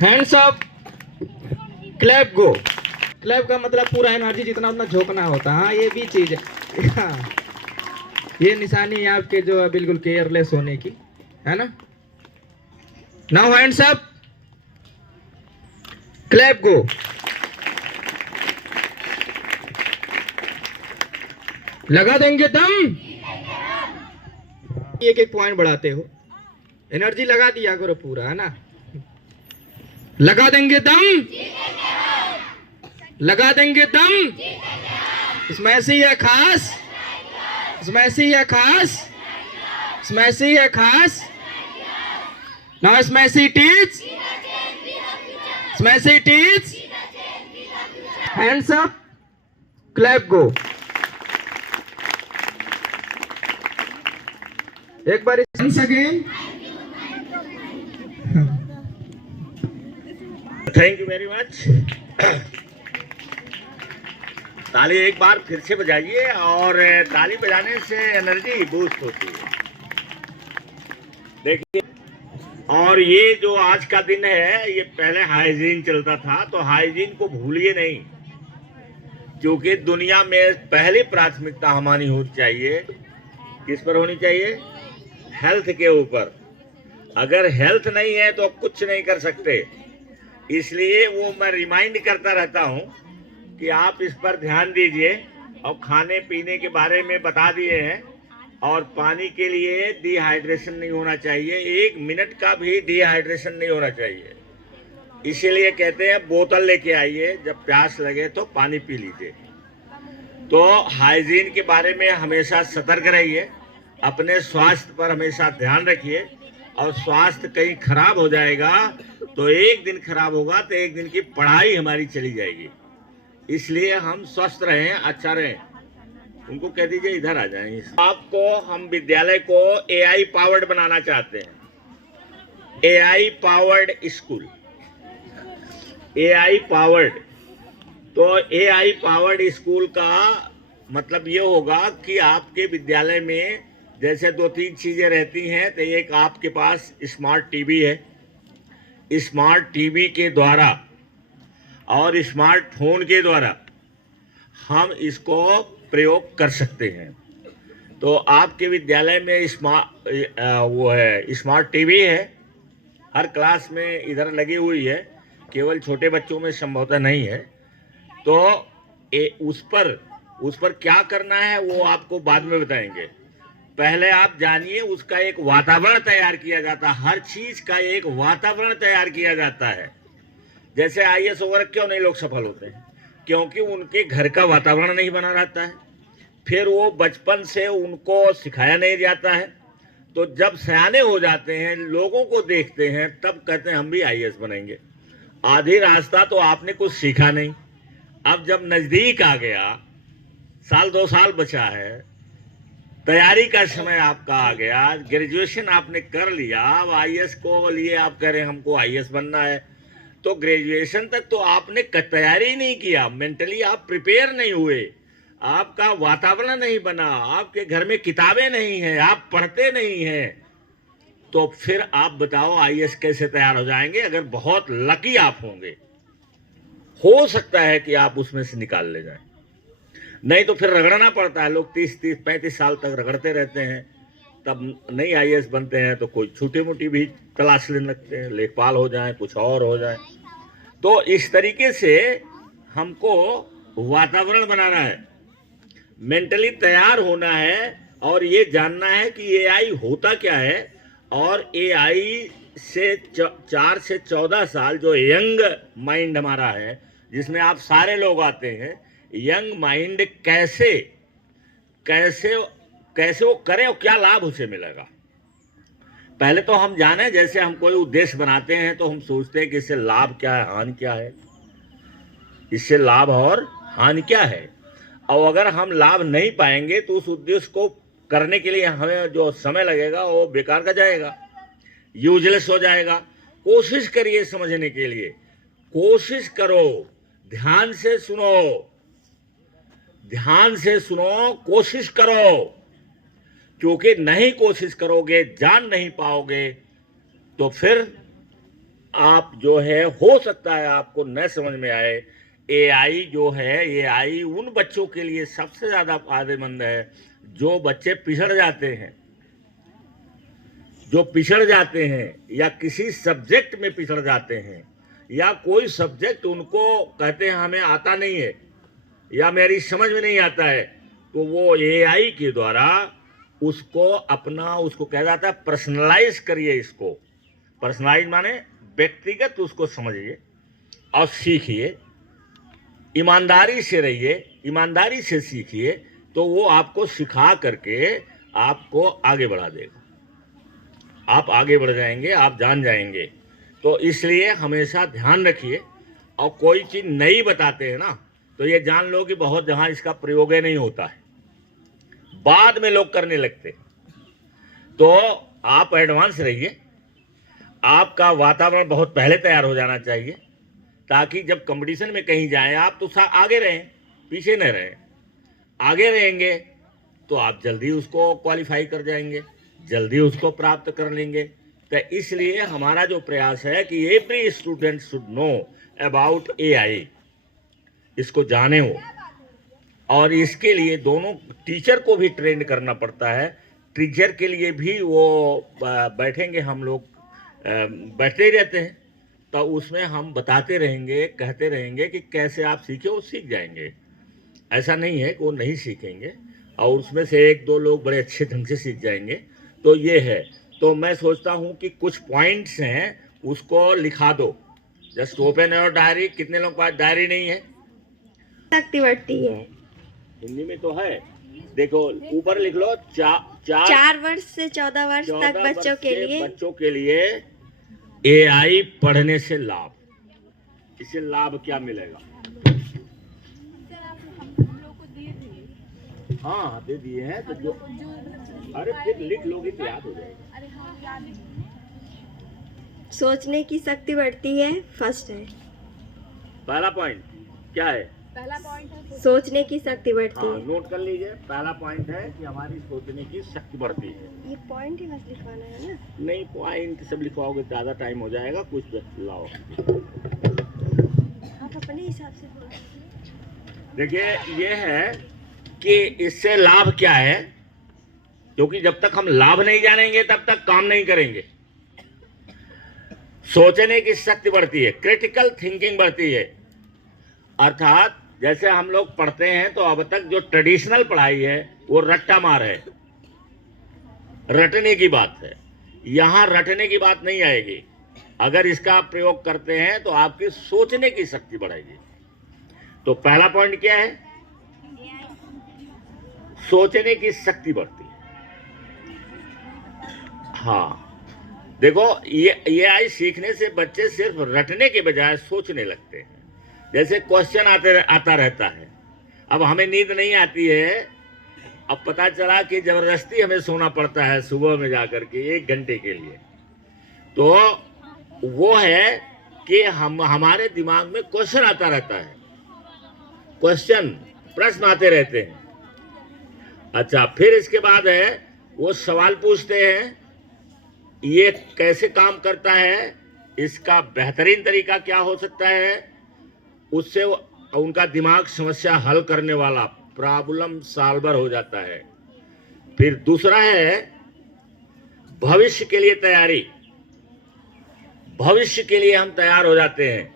Hands up, clap गो। Clap का मतलब पूरा एनर्जी जितना उतना झोंकना होता है। हाँ, ये भी चीज है। हाँ, ये निशानी है आपके जो है बिल्कुल केयरलेस होने की, है ना। नाउ हैंड्स अप, क्लैप गो। लगा देंगे दम, एक एक पॉइंट बढ़ाते हो, एनर्जी लगा दिया करो पूरा, है ना। लगा देंगे दम, लगा देंगे दम। इसमें ऐसी है खास, इसमें ऐसी है खास, इसमें ऐसी है खास। नाउ इसमें ऐसी टीच, इसमें ऐसी टीच। हैंड्स अप, क्लैप गो। एक बार once again. Thank you very much. ताली एक बार फिर से बजाइए, और ताली बजाने से एनर्जी बूस्ट होती है। देखिए, और ये जो आज का दिन है, ये पहले हाइजीन चलता था, तो हाइजीन को भूलिए नहीं, क्योंकि दुनिया में पहली प्राथमिकता हमारी होनी चाहिए, किस पर होनी चाहिए? हेल्थ के ऊपर। अगर हेल्थ नहीं है तो कुछ नहीं कर सकते। इसलिए वो मैं रिमाइंड करता रहता हूँ कि आप इस पर ध्यान दीजिए। और खाने पीने के बारे में बता दिए हैं, और पानी के लिए डिहाइड्रेशन नहीं होना चाहिए, 1 मिनट का भी डिहाइड्रेशन नहीं होना चाहिए। इसीलिए कहते हैं बोतल लेके आइए, जब प्यास लगे तो पानी पी लीजिए। तो हाइजीन के बारे में हमेशा सतर्क रहिए, अपने स्वास्थ्य पर हमेशा ध्यान रखिए। और स्वास्थ्य कहीं खराब हो जाएगा तो एक दिन खराब होगा तो एक दिन की पढ़ाई हमारी चली जाएगी। इसलिए हम स्वस्थ रहें, अच्छा रहें। उनको कह दीजिए इधर आ जाएं। आपको हम विद्यालय को AI पावर्ड बनाना चाहते हैं। AI powered school, AI powered. तो AI पावर्ड स्कूल का मतलब ये होगा कि आपके विद्यालय में जैसे 2-3 चीजें रहती हैं, तो एक आपके पास स्मार्ट टीवी है। स्मार्ट टीवी के द्वारा और स्मार्टफोन के द्वारा हम इसको प्रयोग कर सकते हैं। तो आपके विद्यालय में स्मार्ट टीवी है, हर क्लास में इधर लगी हुई है, केवल छोटे बच्चों में संभवतः नहीं है। तो उस पर क्या करना है वो आपको बाद में बताएंगे। पहले आप जानिए, उसका एक वातावरण तैयार किया जाता है। हर चीज का एक वातावरण तैयार किया जाता है। जैसे IAS वगैरह क्यों नहीं लोग सफल होते हैं? क्योंकि उनके घर का वातावरण नहीं बना रहता है, फिर वो बचपन से उनको सिखाया नहीं जाता है। तो जब सयाने हो जाते हैं, लोगों को देखते हैं, तब कहते हैं हम भी IAS बनेंगे। आधी रास्ता तो आपने कुछ सीखा नहीं। अब जब नजदीक आ गया, 1-2 साल बचा है, तैयारी का समय आपका आ गया, ग्रेजुएशन आपने कर लिया, अब IAS को लिए आप कह रहे हैं हमको IAS बनना है। तो ग्रेजुएशन तक तो आपने तैयारी नहीं किया, मेंटली आप प्रिपेयर नहीं हुए, आपका वातावरण नहीं बना, आपके घर में किताबें नहीं हैं, आप पढ़ते नहीं हैं। तो फिर आप बताओ IAS कैसे तैयार हो जाएंगे? अगर बहुत लकी आप होंगे, हो सकता है कि आप उसमें से निकाल ले जाएं, नहीं तो फिर रगड़ना पड़ता है। लोग 30-35 साल तक रगड़ते रहते हैं, तब नहीं IAS बनते हैं। तो कोई छोटी मोटी भी तलाश लेने लगते हैं, लेखपाल हो जाए, कुछ और हो जाए। तो इस तरीके से हमको वातावरण बनाना है, मेंटली तैयार होना है, और ये जानना है कि AI होता क्या है। और AI से 4 से 14 साल जो यंग माइंड हमारा है, जिसमें आप सारे लोग आते हैं, यंग माइंड कैसे कैसे कैसे वो करे और क्या लाभ उसे मिलेगा। पहले तो हम जाने, जैसे हम कोई उद्देश्य बनाते हैं तो हम सोचते हैं कि इससे लाभ क्या है, हानि क्या है, इससे लाभ और हानि क्या है। और अगर हम लाभ नहीं पाएंगे तो उस उद्देश्य को करने के लिए हमें जो समय लगेगा वो बेकार का जाएगा, यूजलेस हो जाएगा। कोशिश करिए समझने के लिए, कोशिश करो, ध्यान से सुनो, ध्यान से सुनो, कोशिश करो। क्योंकि नहीं कोशिश करोगे, जान नहीं पाओगे, तो फिर आप जो है, हो सकता है आपको न समझ में आए, एआई जो है, एआई उन बच्चों के लिए सबसे ज़्यादा फायदेमंद है जो बच्चे पिछड़ जाते हैं, जो पिछड़ जाते हैं या किसी सब्जेक्ट में पिछड़ जाते हैं, या कोई सब्जेक्ट उनको कहते हैं हमें आता नहीं है या मेरी समझ में नहीं आता है, तो वो एआई के द्वारा उसको अपना, उसको कहा जाता है पर्सनलाइज करिए। इसको पर्सनलाइज माने व्यक्तिगत उसको समझिए और सीखिए, ईमानदारी से रहिए, ईमानदारी से सीखिए, तो वो आपको सिखा करके आपको आगे बढ़ा देगा। आप आगे बढ़ जाएंगे, आप जान जाएंगे। तो इसलिए हमेशा ध्यान रखिए, और कोई चीज़ नई बताते हैं ना, तो ये जान लो कि बहुत जहाँ इसका प्रयोग नहीं होता है, बाद में लोग करने लगते हैं। तो आप एडवांस रहिए, आपका वातावरण बहुत पहले तैयार हो जाना चाहिए, ताकि जब कंपटीशन में कहीं जाएं आप तो आगे रहें, पीछे न रहें। आगे रहेंगे तो आप जल्दी उसको क्वालिफाई कर जाएंगे, जल्दी उसको प्राप्त कर लेंगे। तो इसलिए हमारा जो प्रयास है कि every student should know about AI, इसको जाने वो, और इसके लिए दोनों टीचर को भी ट्रेन करना पड़ता है। टीचर के लिए भी वो बैठेंगे, हम लोग बैठते ही रहते हैं, तो उसमें हम बताते रहेंगे, कहते रहेंगे कि कैसे आप सीखे, वो सीख जाएंगे। ऐसा नहीं है कि वो नहीं सीखेंगे, और उसमें से एक दो लोग बड़े अच्छे ढंग से सीख जाएंगे। तो ये है। तो मैं सोचता हूँ कि कुछ पॉइंट्स हैं, उसको लिखा दो, जस्ट ओपन योर डायरी। कितने लोग के पास डायरी नहीं है? शक्ति बढ़ती है। हिंदी में तो है, देखो ऊपर लिख लो, 4 वर्ष से 14 वर्ष तक बच्चों के लिए एआई पढ़ने से लाभ। इससे लाभ क्या मिलेगा? हाँ दे दिए हैं, तो जो, अरे फिर लिख लोगे तो याद हो जाएगा। सोचने की शक्ति बढ़ती है, फर्स्ट है। पहला पॉइंट क्या है? सोचने की शक्ति बढ़ती हाँ, है। नोट कर लीजिए। पहला पॉइंट है कि हमारी सोचने की शक्ति बढ़ती है। ये पॉइंट ही बस लिखवाना है ना? नहीं, पॉइंट सब लिखवाओगे ज़्यादा टाइम हो जाएगा। कुछ लाओ, आप अपने हिसाब से बोलो। देखिए ये है कि इससे लाभ क्या है, क्योंकि जब तक हम लाभ नहीं जानेंगे तब तक काम नहीं करेंगे। सोचने की शक्ति बढ़ती है, क्रिटिकल थिंकिंग बढ़ती है। अर्थात जैसे हम लोग पढ़ते हैं तो अब तक जो ट्रेडिशनल पढ़ाई है वो रट्टा मार है, रटने की बात है। यहां रटने की बात नहीं आएगी। अगर इसका प्रयोग करते हैं तो आपकी सोचने की शक्ति बढ़ेगी। तो पहला पॉइंट क्या है? सोचने की शक्ति बढ़ती है। हाँ देखो, ये आई सीखने से बच्चे सिर्फ रटने के बजाय सोचने लगते हैं। जैसे क्वेश्चन आता रहता है, अब हमें नींद नहीं आती है, अब पता चला कि जबरदस्ती हमें सोना पड़ता है सुबह में जाकर के 1 घंटे के लिए। तो वो है कि हमारे दिमाग में क्वेश्चन आता रहता है, क्वेश्चन, प्रश्न आते रहते हैं। अच्छा, फिर इसके बाद है वो सवाल पूछते हैं, ये कैसे काम करता है, इसका बेहतरीन तरीका क्या हो सकता है। उससे उनका दिमाग समस्या हल करने वाला, प्रॉब्लम सॉल्वर हो जाता है। फिर दूसरा है भविष्य के लिए तैयारी। भविष्य के लिए हम तैयार हो जाते हैं,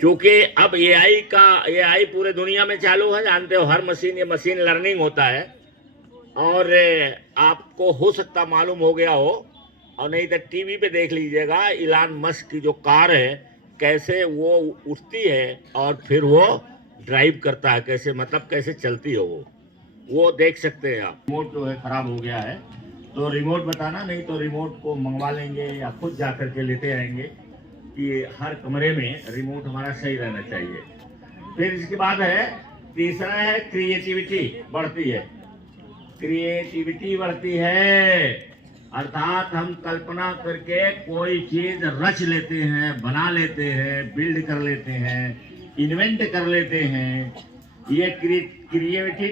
क्योंकि अब एआई पूरे दुनिया में चालू है। जानते हो, हर मशीन, ये मशीन लर्निंग होता है। और आपको हो सकता मालूम हो गया हो, और नहीं तो टीवी पे देख लीजिएगा, इलान मस्क की जो कार है कैसे वो उठती है और फिर वो ड्राइव करता है, कैसे, मतलब कैसे चलती है वो देख सकते हैं आप। रिमोट जो है खराब हो गया है, तो रिमोट बताना, नहीं तो रिमोट को मंगवा लेंगे या खुद जा कर के लेते आएंगे, कि हर कमरे में रिमोट हमारा सही रहना चाहिए। फिर इसके बाद है, तीसरा है क्रिएटिविटी बढ़ती है। क्रिएटिविटी बढ़ती है, अर्थात हम कल्पना करके कोई चीज रच लेते हैं, बना लेते हैं, बिल्ड कर लेते हैं, इन्वेंट कर लेते हैं। ये क्रिएटिविटी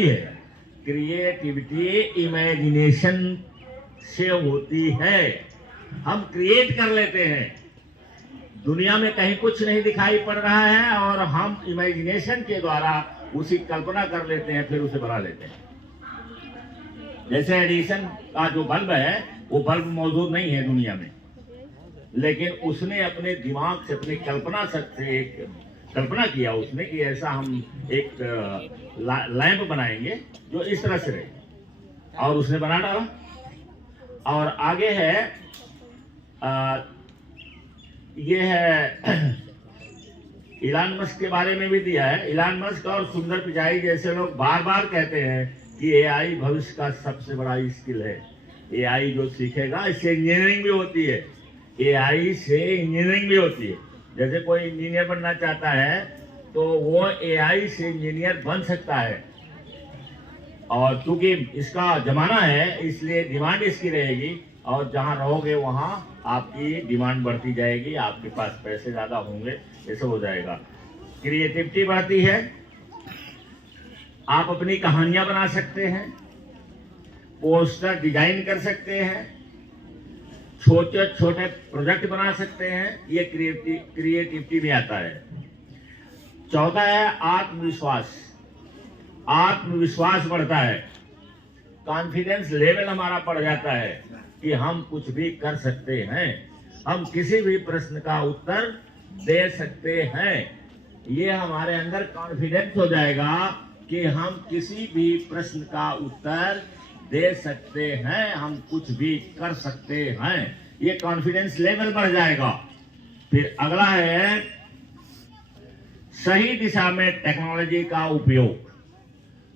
है। क्रिएटिविटी इमेजिनेशन से होती है। हम क्रिएट कर लेते हैं। दुनिया में कहीं कुछ नहीं दिखाई पड़ रहा है और हम इमेजिनेशन के द्वारा उसी कल्पना कर लेते हैं, फिर उसे बना लेते हैं। जैसे एडिसन का जो बल्ब है, वो बल्ब मौजूद नहीं है दुनिया में, लेकिन उसने अपने दिमाग से, अपनी कल्पना से एक कल्पना किया उसने कि ऐसा हम एक लैंप बनाएंगे जो इस तरह से रहे, और उसने बना डाला। और आगे है ये है इलान मस्क के बारे में भी दिया है। इलान मस्क और सुंदर पिचाई जैसे लोग बार बार कहते हैं कि एआई भविष्य का सबसे बड़ा स्किल है। एआई जो सीखेगा, इससे इंजीनियरिंग भी होती है, एआई से इंजीनियरिंग भी होती है। जैसे कोई इंजीनियर बनना चाहता है तो वो एआई से इंजीनियर बन सकता है, और क्योंकि इसका जमाना है इसलिए डिमांड इसकी रहेगी, और जहां रहोगे वहां आपकी डिमांड बढ़ती जाएगी, आपके पास पैसे ज्यादा होंगे, ऐसा हो जाएगा। क्रिएटिविटी बढ़ती है, आप अपनी कहानियां बना सकते हैं, पोस्टर डिजाइन कर सकते हैं, छोटे छोटे प्रोजेक्ट बना सकते हैं, ये क्रिएटिविटी में आता है। चौथा है आत्मविश्वास। आत्मविश्वास बढ़ता है, कॉन्फिडेंस लेवल हमारा बढ़ जाता है कि हम कुछ भी कर सकते हैं, हम किसी भी प्रश्न का उत्तर दे सकते हैं। ये हमारे अंदर कॉन्फिडेंस हो जाएगा कि हम किसी भी प्रश्न का उत्तर दे सकते हैं, हम कुछ भी कर सकते हैं, ये कॉन्फिडेंस लेवल बढ़ जाएगा। फिर अगला है सही दिशा में टेक्नोलॉजी का उपयोग।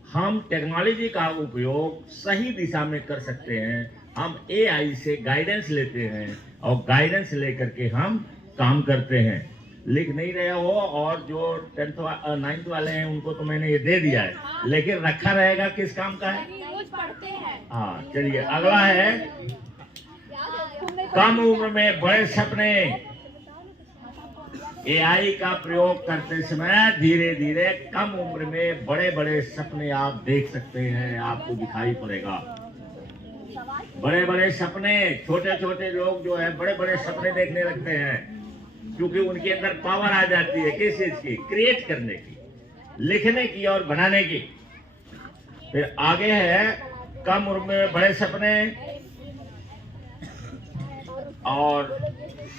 हम टेक्नोलॉजी का उपयोग सही दिशा में कर सकते हैं। हम एआई से गाइडेंस लेते हैं और गाइडेंस लेकर के हम काम करते हैं। लिख नहीं रहे हो, और जो 9th वाले हैं उनको तो मैंने ये दे दिया है, लेकिन रखा रहेगा किस काम का है? हाँ, चलिए अगला है कम उम्र में बड़े सपने। एआई का प्रयोग करते समय धीरे धीरे कम उम्र में बड़े बड़े सपने आप देख सकते हैं, आपको दिखाई पड़ेगा। बड़े बड़े सपने, छोटे छोटे लोग जो है बड़े बड़े सपने देखने लगते हैं, क्योंकि उनके अंदर पावर आ जाती है किस चीज की? क्रिएट करने की, लिखने की और बनाने की। फिर आगे है कम उम्र में बड़े सपने, और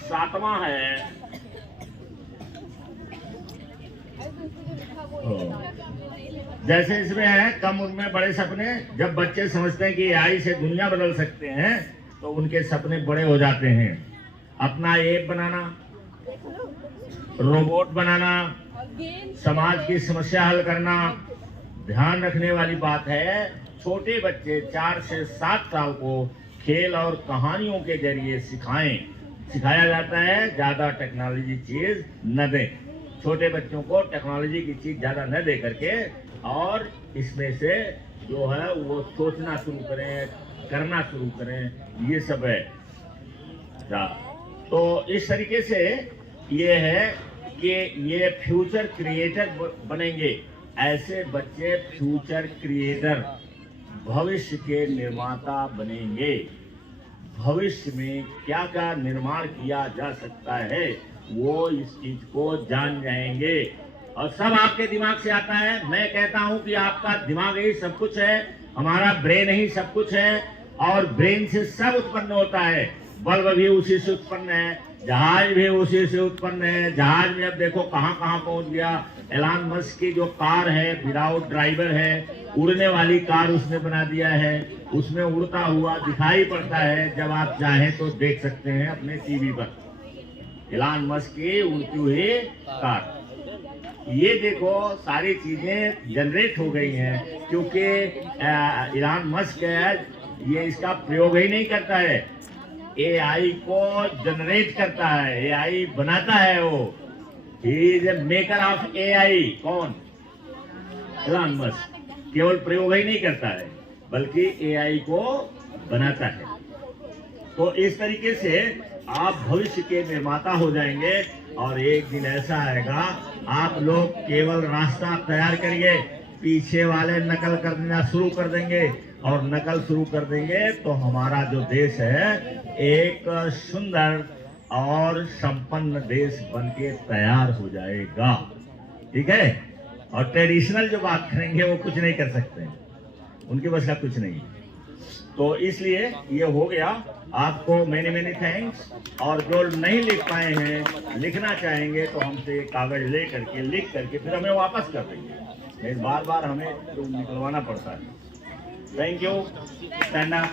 7वां है जैसे इसमें है कम उम्र में बड़े सपने। जब बच्चे समझते हैं कि एआई से दुनिया बदल सकते हैं तो उनके सपने बड़े हो जाते हैं। अपना ऐप बनाना, रोबोट बनाना, समाज की समस्या हल करना। ध्यान रखने वाली बात है, छोटे बच्चे 4 से 7 साल को खेल और कहानियों के जरिए सिखाया जाता है। ज्यादा टेक्नोलॉजी चीज न दें, छोटे बच्चों को टेक्नोलॉजी की चीज ज्यादा न दे करके, और इसमें से जो है वो सोचना शुरू करें, करना शुरू करें, ये सब है। तो इस तरीके से ये है कि ये फ्यूचर क्रिएटर बनेंगे। ऐसे बच्चे फ्यूचर क्रिएटर, भविष्य के निर्माता बनेंगे। भविष्य में क्या क्या निर्माण किया जा सकता है वो इस चीज को जान जाएंगे, और सब आपके दिमाग से आता है। मैं कहता हूं कि आपका दिमाग ही सब कुछ है, हमारा ब्रेन ही सब कुछ है, और ब्रेन से सब उत्पन्न होता है। बल्ब भी उसी से उत्पन्न है, जहाज भी उसी से उत्पन्न है। जहाज में अब देखो कहां कहां पहुंच गया। एलन मस्क की जो कार है विदाउट ड्राइवर है, उड़ने वाली कार उसने बना दिया है, उसमें उड़ता हुआ दिखाई पड़ता है। जब आप चाहें तो देख सकते हैं अपने टीवी पर एलन मस्क की उड़ती हुई कार। ये देखो सारी चीजें जनरेट हो गई हैं, क्योंकि एलन मस्क है ये इसका प्रयोग ही नहीं करता है, एआई को जनरेट करता है, एआई बनाता है। वो ही is a maker of AI. कौन? Elon Musk. केवल प्रयोग ही नहीं करता है बल्कि एआई को बनाता है। तो इस तरीके से आप भविष्य के निर्माता हो जाएंगे, और एक दिन ऐसा आएगा आप लोग केवल रास्ता तैयार करिए, पीछे वाले नकल करना शुरू कर देंगे, और नकल शुरू कर देंगे तो हमारा जो देश है एक सुंदर और संपन्न देश बनके तैयार हो जाएगा। ठीक है। और ट्रेडिशनल जो बात करेंगे वो कुछ नहीं कर सकते, उनके बस का कुछ नहीं। तो इसलिए ये हो गया। आपको मेनी मेनी थैंक्स। और जो नहीं लिख पाए हैं, लिखना चाहेंगे तो हमसे कागज ले करके लिख करके फिर हमें वापस कर देंगे, नहीं बार बार हमें तो निकलवाना पड़ता है। Thank you. Stand up.